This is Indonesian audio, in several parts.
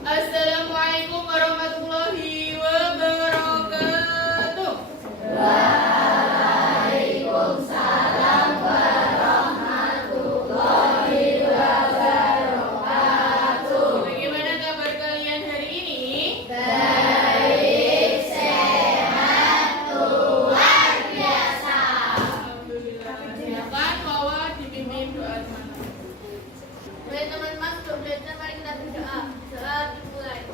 Assalamualaikum warahmatullahi wabarakatuh. Waalaikumsalam warahmatullahi wabarakatuh. Bagaimana kabar kalian hari ini? Baik, sehat, luar biasa. Alhamdulillah. Silakan Wawa dipimpin doa semangat. Baik teman-teman, sebelum belajar mari kita berdoa. Doa dimulai.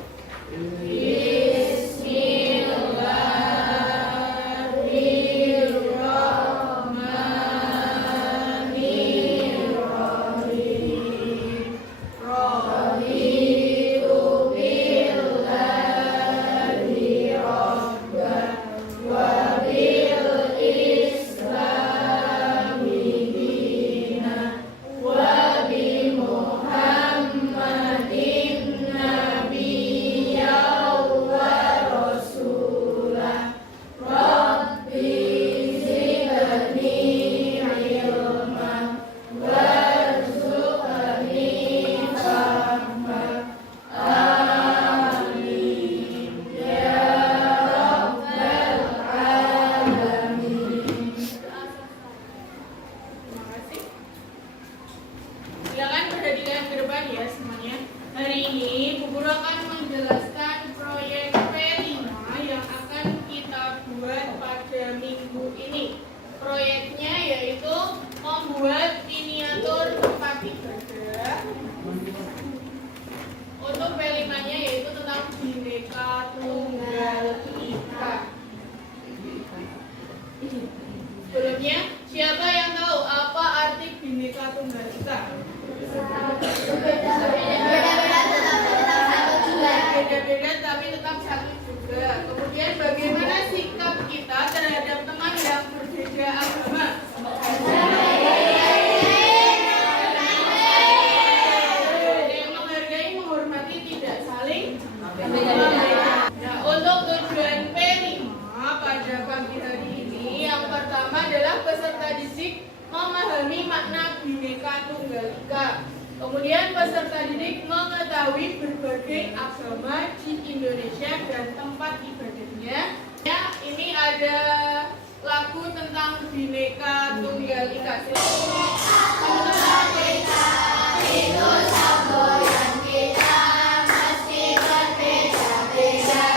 Terima kasih. Silakan perhatikan ke depan ya semuanya. Hari ini Bu Guru akan menjelaskan proyek P5 yang akan kita buat pada minggu ini. Proyeknya yaitu membuat miniatur tempat ibadah. Untuk P5-nya yaitu tentang Bhinneka Tunggal Ika. Sebelumnya, siapa yang tahu apa arti Bhinneka Tunggal Ika? Beda-beda tapi tetap satu juga. Kemudian bagaimana sikap kita terhadap teman yang berbeda agama? Yang menghargai, menghormati, tidak saling membeda. Nah, untuk tujuan P5 pada pagi hari ini, yang pertama adalah peserta didik memahami makna Bhinneka Tunggal Ika. Kemudian peserta didik mengetahui berbagai agama di Indonesia dan tempat ibadahnya. Ya, ini ada lagu tentang Bhinneka Tunggal Ika. Itu semboyan kita meski berbeda-beda,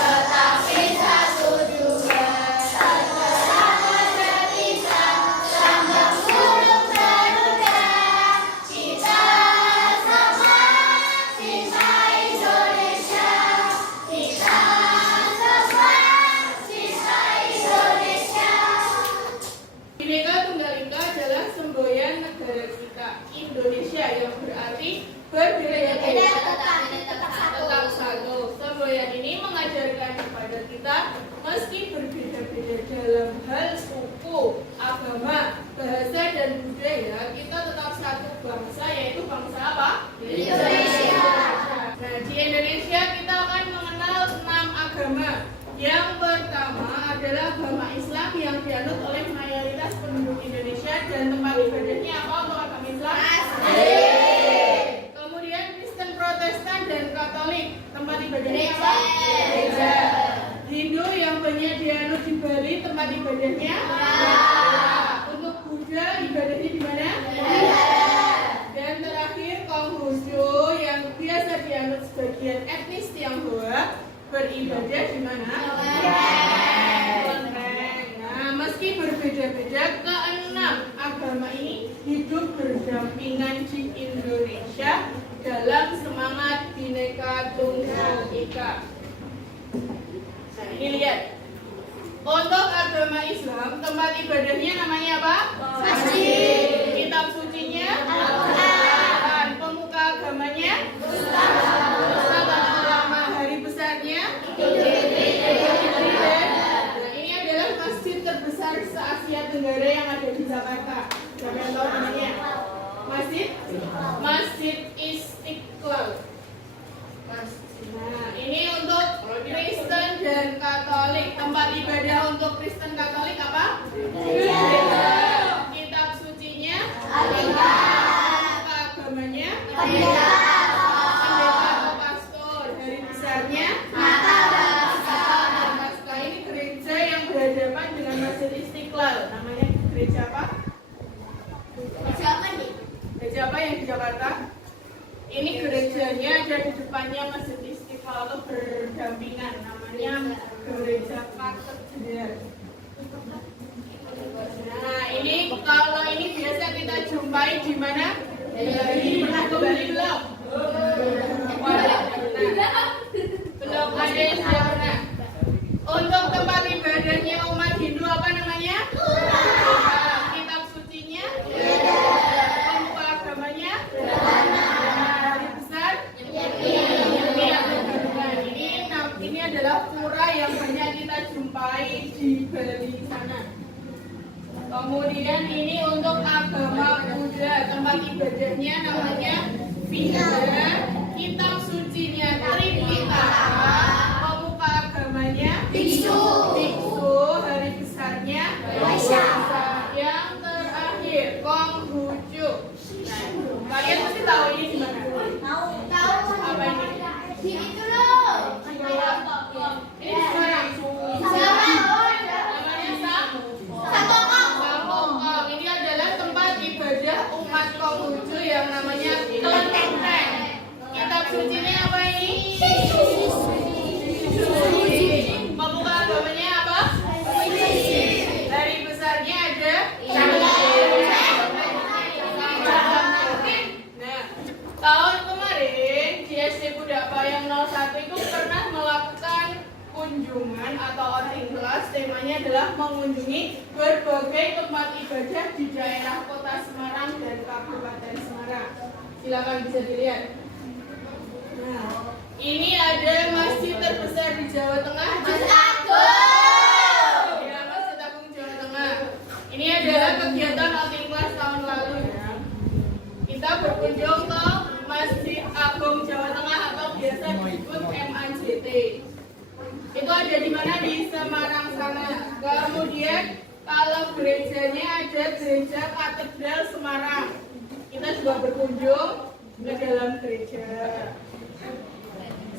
tetapi satu juga. Terserah terpisah, sambung burung Garuda. Kita sama cinta Indonesia. Kita sama cinta Indonesia. Bhinneka Tunggal Ika adalah semboyan negara kita, Indonesia, yang berarti berbeda-beda tetapi tetap tetap satu. Semboyan ini mengajarkan kepada kita meski berbeda-beda dalam hal suku, agama, bahasa dan budaya, kita tetap satu bangsa, yaitu bangsa apa? Indonesia. Nah, di Indonesia kita akan mengenal 6 agama. Yang pertama adalah agama Islam yang dianut oleh mayoritas penduduk Indonesia dan tempat ibadahnya apa untuk agama Islam? Kemudian Kristen, Protestan dan Katolik, tempat ibadahnya apa? Gereja. Hindu yang banyak dianut di Bali, tempat ibadahnya? Untuk Buddha ibadahnya di mana? Dan terakhir Konghucu yang biasa dianut sebagian etnis Tionghoa, beribadah di mana? Kelenteng. Nah, meski berbeda-beda, keenam agama ini hidup berdampingan di Indonesia dalam semangat Bhinneka Tunggal Ika. Nah, ini lihat. Untuk agama Islam, tempat ibadahnya namanya apa? Masjid. Kitab sucinya? Al-Quran. Pemuka agamanya? Ustaz ulama. Hari besarnya? Nah, ini adalah masjid terbesar se-Asia Tenggara yang ada di Jakarta. Siapa yang tahu namanya? Masjid Istiqlal. Nah, ini untuk Kristen dan Katolik. Tempat ibadah untuk Kristen Katolik apa? Gereja. Kitab sucinya? Al-Quran. Agamanya? Pendeta atau pastor. ada di depannya Masjid Istiqlal itu berdampingan, namanya Gereja Katedral. Nah, ini kalau ini biasa kita jumpai di mana? Pernah kembali belum? Belum ada yang sudah pernah. Untuk tempat ibadahnya umat Hindu apa namanya? Kitab sucinya? Pemuka agamanya? Hari besar? Ini adalah pura yang banyak kita jumpai di Bali sana. Kemudian ini untuk agama Buddha, tempat ibadahnya namanya Vihara, kitab sucinya Tripitaka, pemuka agamanya Biksu, hari besarnya Vaisakha, yang terakhir Konghucu. Nah, kalian pasti tahu ini di mana? Tahu. Apa ini? Di itu loh. Ini di Semarang. Namanya Sampokong. Ini adalah tempat ibadah umat Konghucu yang namanya Kelenteng. Kitab sucinya apa ini? Pemuka agamanya apa? Hari besarnya ada? Nah, tahun kemarin di SD Budak Payang 01 itu pernah melakukan kunjungan atau outing kelas. Temanya adalah mengunjungi berbagai tempat ibadah di daerah Kota Semarang dan Kabupaten Semarang. Silakan bisa dilihat. Nah, ini ada masjid terbesar di Jawa Tengah. Masjid Agung. Ya, Masjid Agung Jawa Tengah. Ini adalah kegiatan outing kelas tahun lalu ya. Kita berkunjung ke Masjid Agung Jawa Tengah atau biasa disebut MAJT. Itu ada di mana? Di Semarang sana. Kemudian kalau gerejanya ada Gereja Katedral Semarang. Kita juga berkunjung ke dalam gereja.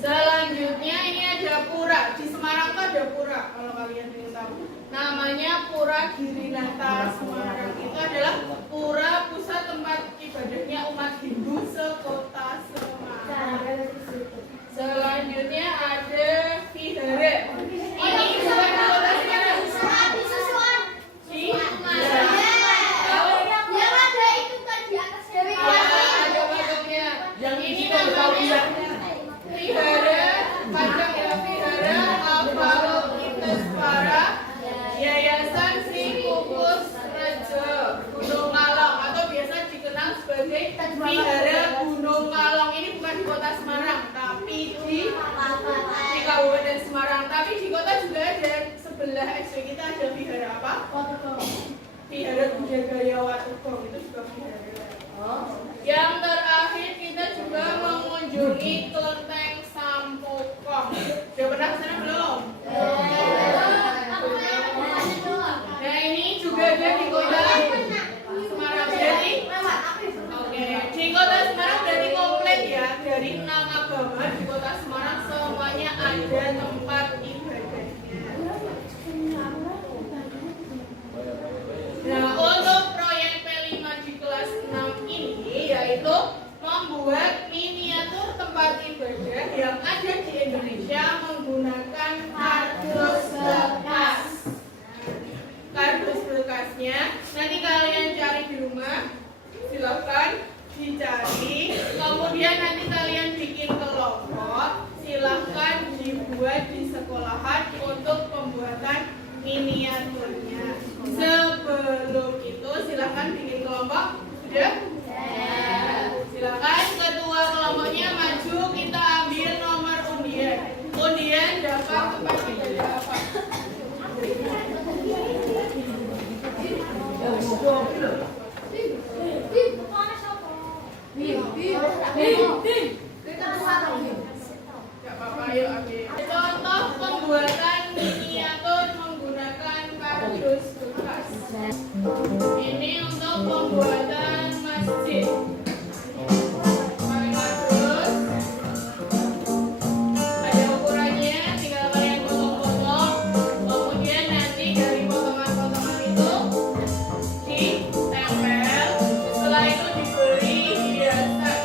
Selanjutnya ini ada pura. Di Semarang tuh ada pura kalau kalian ingin tahu. Namanya Pura Girinata Semarang. Itu adalah pura pusat tempat ibadahnya umat Hindu sekota Semarang. Selanjutnya ada Vihara. Ini juga di kota Semarang. Di Yang ada itu kan di atas Dewi ada patungnya. Ini namanya Vihara, Padang Vihara Avalokitesvara, Yayasan Sri Kukus Rejo, Gunung Kalong atau biasa dikenal sebagai Vihara Gunung Kalong. Ini bukan di kota Semarang, tapi di Kabupaten Semarang. Tapi di kota juga ada, sebelah SD kita ada Vihara apa? Vihara Budaya Watugong, itu juga Vihara. Yang terakhir kita juga mengunjungi Kelenteng Sampokong. Sudah pernah ke sana belum? Nah, ini juga ada di kota Semarang. Jadi, oke, di kota Semarang berarti komplit ya. Dari 6 agama di kota Semarang semuanya ada tempat ibadahnya. Nah, untuk proyek P5 di kelas 6 ini yaitu membuat miniatur tempat ibadah yang ada di Indonesia menggunakan kardus bekas. Kardus bekasnya nanti kalian cari di rumah, silahkan dicari. Kemudian nanti kalian bikin kelompok, silahkan dibuat di sekolahan untuk pembuatan miniaturnya. Sebelum itu silahkan bikin kelompok. Sudah? Silakan ketua kelompoknya maju, kita ambil nomor undian. Undian dapat tempat ibadah apa? Gak apa-apa, yuk ambil. Contoh pembuatan miniatur menggunakan kardus bekas. Ini untuk pembuatan masjid. Pakai kardus. Ada ukurannya, tinggal kalian potong-potong. Kemudian nanti dari potongan-potongan itu ditempel. Setelah itu diberi hiasan.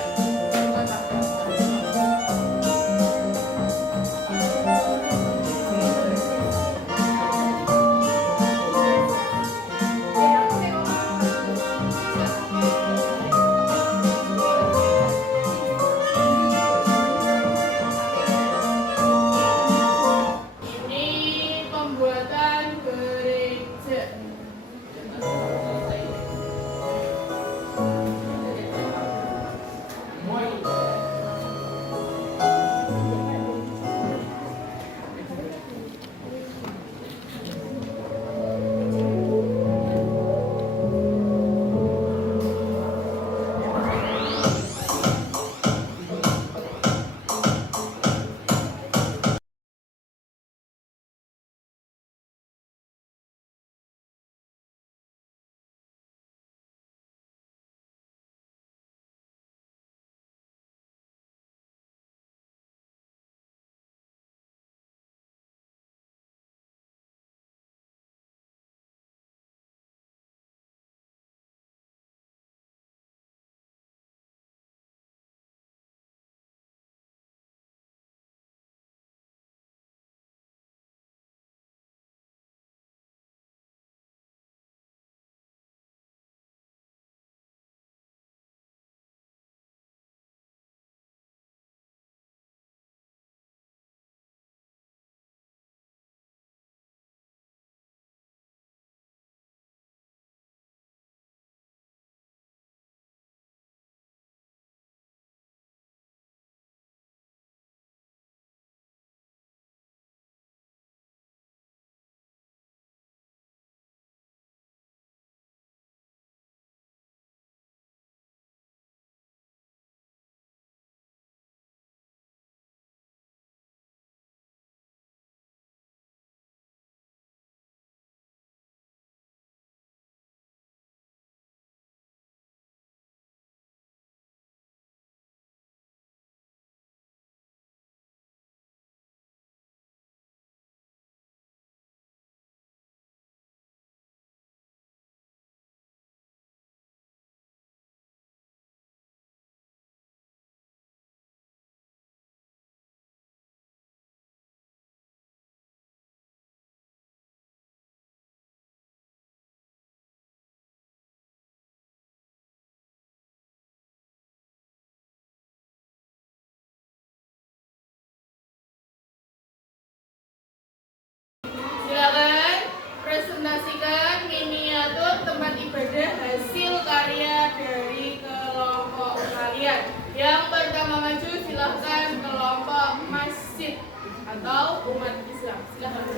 atau umat Islam. Silakan.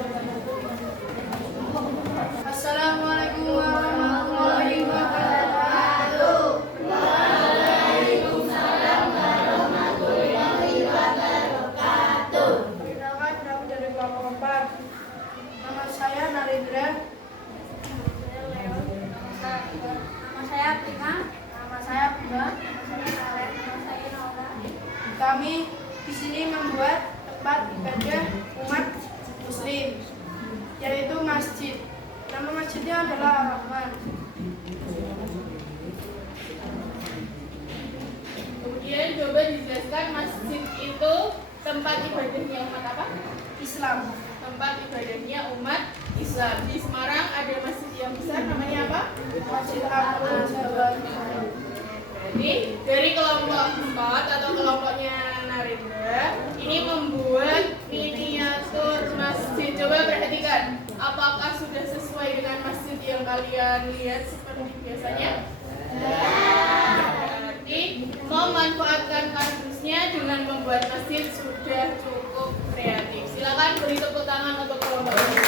Assalamualaikum warahmatullahi wabarakatuh. Waalaikumsalam warahmatullahi wabarakatuh. Perkenalkan, kami dari kelompok 4. Nama saya Narendra. Nama saya Prima. Nama saya Bima. Nama saya Karen. Nama saya Nora. Kami di sini membuat tempat ibadah umat Muslim, yaitu masjid. Nama masjidnya adalah Ar-Rahman. Kemudian coba dijelaskan masjid itu tempat ibadahnya umat apa? Islam. Tempat ibadahnya umat Islam. Di Semarang ada masjid yang besar namanya apa? Masjid Abdul Jabbar. Jadi dari kelompok 4 atau kelompoknya Narendra ini membuat miniatur masjid. Coba perhatikan, apakah sudah sesuai dengan masjid yang kalian lihat seperti biasanya? Berarti memanfaatkan kardusnya dengan membuat masjid sudah cukup kreatif. Silakan beri tepuk tangan untuk kelompok ini.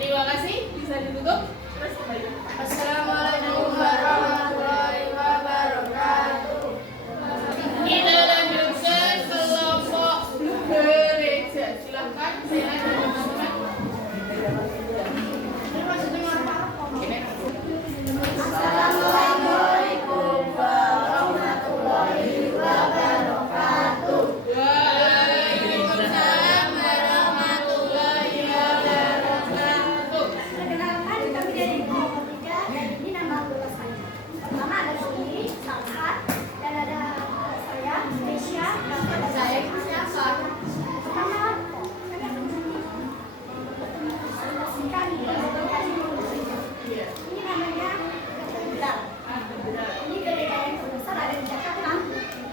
Terima kasih, bisa ditutup. Terus kembali. Assalamualaikum warahmatullahi wabarakatuh. Kita lanjutkan kelompok gereja. Silakan, silakan teman-teman. Assalamualaikum warahmatullahi wabarakatuh. Waalaikumsalam warahmatullahi wabarakatuh. Perkenalkan, kami dari kelompok 3 dan ini nama kelas saya. Pertama ada Suri, Salsa, dan ada saya, Mesya, dan ada saya, siapa? Pertama, kami akan mempresentasikan Iya. ini namanya Katedral. Ini gereja yang terbesar ada di Jakarta.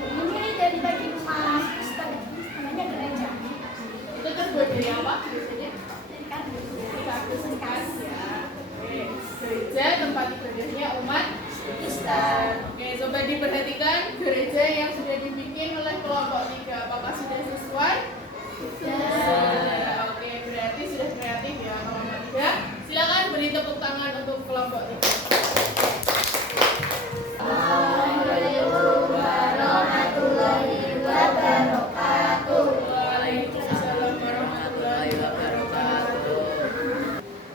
Ini dari bagi umat Kristen, namanya gereja. Itu terbuat dari apa biasanya? Jadi kan Dari kardus bekas ya. Oke. Gereja tempat ibadahnya umat Kristen. Oke, coba diperhatikan gereja yang sudah dibikin oleh kelompok 3. Apakah sudah sesuai? Sudah. Oke, berarti sudah kreatif ya kelompok 3. Silakan beri tepuk tangan untuk kelompok 3. Assalamualaikum warahmatullahi wabarakatuh. Waalaikumsalam warahmatullahi wabarakatuh.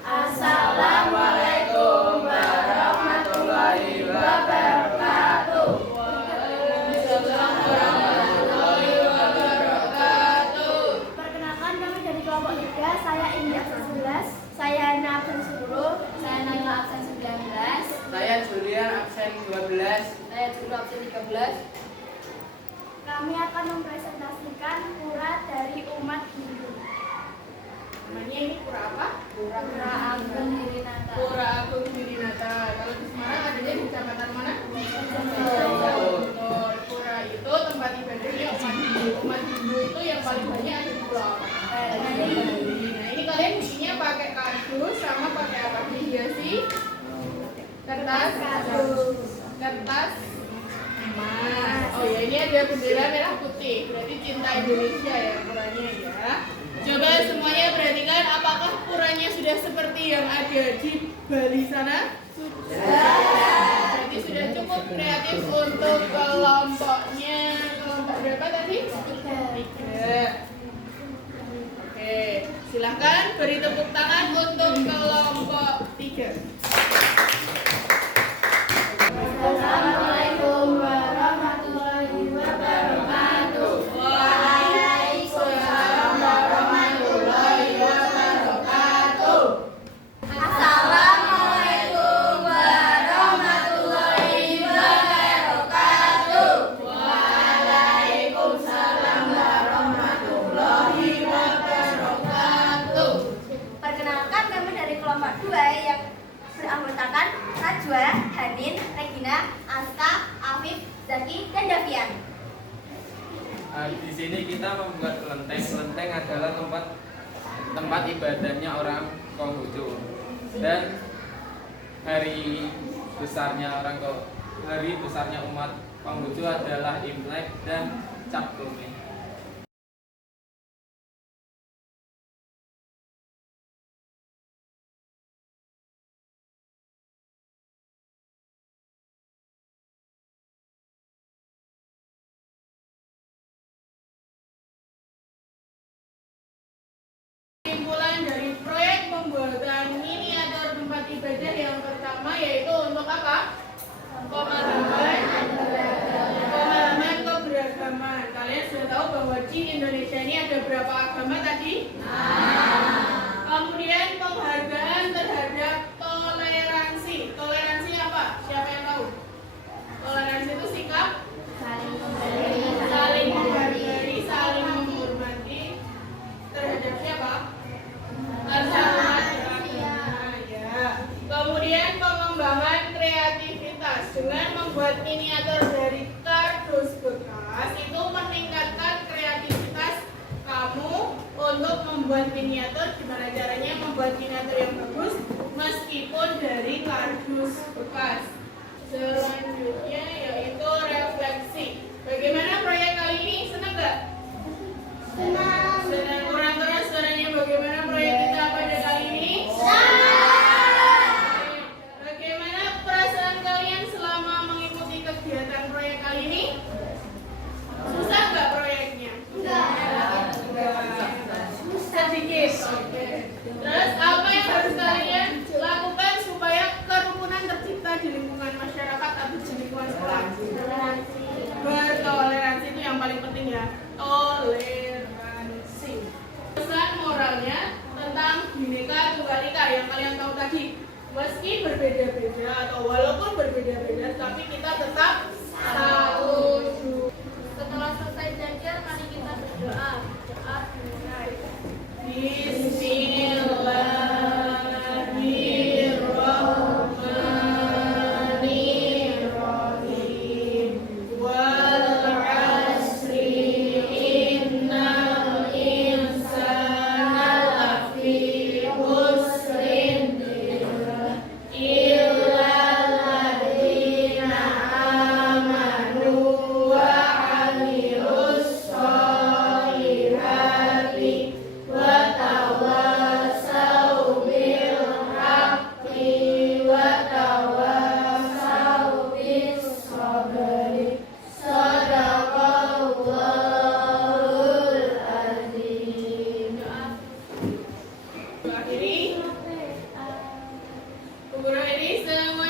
Assalamualaikum warahmatullahi wabarakatuh. Waalaikumsalam warahmatullahi wabarakatuh. Perkenalkan, kami dari kelompok 3. Saya Indi absen 11, saya Hana absen 10, saya Naila absen 19, Saya Julian absen 12. saya Juru absen 13. Kami akan mempresentasikan pura dari umat Hindu. Namanya ini pura apa? Pura Agung Girinata. Pura Agung Girinata. Kalau di Semarang adanya di kecamatan mana? Guntur. Guntur. Pura itu tempat ibadahnya umat Hindu. Umat Hindu itu yang paling banyak ada di pulau apa? Bali. Nah ini kalian bikinnya pakai kardus sama pakai apa? Dihiasi kertas kertas emas. Oh ya, ini ada bendera merah putih. Berarti cinta Indonesia ya puranya ya. Coba semuanya perhatikan, apakah puranya sudah seperti yang ada di Bali sana? Sudah. Berarti sudah cukup kreatif untuk kelompoknya. Kelompok berapa tadi? 3. Oke, silahkan beri tepuk tangan untuk kelompok 3. Assalamualaikum warahmatullahi wabarakatuh. Waalaikumsalam warahmatullahi wabarakatuh. Assalamualaikum warahmatullahi wabarakatuh. Waalaikumsalam warahmatullahi wabarakatuh. Perkenalkan, kami dari kelompok 2 yang beranggotakan Najwa, Hanin, Regina, Aska, Afif, Zaki, dan Davian. Di sini kita membuat kelenteng. Kelenteng adalah tempat ibadahnya orang Konghucu. Dan hari besarnya umat Konghucu adalah Imlek, dan capkume. Kesimpulan dari proyek pembuatan miniatur tempat ibadah yang pertama yaitu untuk apa? Pemahaman keberagaman. Kalian sudah tahu bahwa di Indonesia ini ada berapa agama tadi? Kemudian penghargaan terhadap toleransi. Toleransi apa? Siapa yang tahu? Toleransi itu sikap saling menghargai, saling menghormati terhadap siapa? Ya. Kemudian pengembangan kreativitas dengan membuat miniatur dari kardus bekas itu meningkatkan kreativitas kamu untuk membuat miniatur. Gimana caranya membuat miniatur yang bagus meskipun dari kardus bekas. Selanjutnya yaitu refleksi. Bagaimana proyek kali ini? Senang gak? Senang. Kurang keras suaranya. Bagaimana proyek kita pada kali ini? Bagaimana perasaan kalian selama mengikuti kegiatan proyek kali ini? Susah nggak proyeknya? Sedikit. Oke. Terus apa yang harus kalian lakukan supaya kerukunan tercipta di lingkungan masyarakat atau di lingkungan sekolah? Bertoleransi itu yang paling penting ya. Toleransi. Pesan moralnya tentang Bhinneka Tunggal Ika yang kalian tahu tadi. Meski berbeda-beda atau walaupun berbeda-beda, tapi kita tetap satu. Setelah selesai belajar, mari kita berdoa. Doa dimulai. Bismillahirrahmanirrahim. Wal 'asri innal insana lafi khusrin illa alladziina amanu wa 'amilus sholihati wa tawassaw bil haqqi wa tawassaw bis sabri. Shadaqallahul azim. Akhiri, semuanya